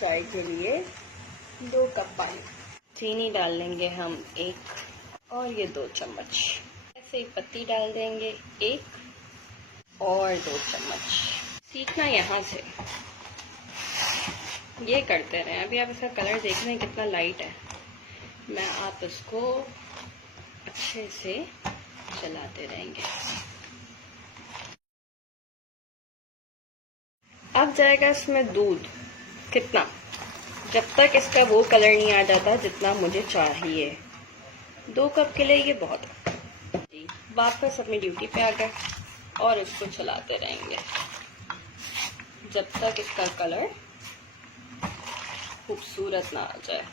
चाय के लिए 2 कप पानी। चीनी डाल लेंगे हम 1 और ये 2 चम्मच। ऐसे ही पत्ती डाल देंगे 1 और 2 चम्मच। सीखना यहाँ से, ये करते रहें। अभी आप इसका कलर देख रहे हैं कितना लाइट है। मैं आप इसको अच्छे से चलाते रहेंगे। अब जाएगा इसमें दूध, कितना, जब तक इसका वो कलर नहीं आ जाता जितना मुझे चाहिए। 2 कप के लिए ये बहुत है। वापस अपनी ड्यूटी पे आ गए और इसको चलाते रहेंगे जब तक इसका कलर खूबसूरत ना आ जाए।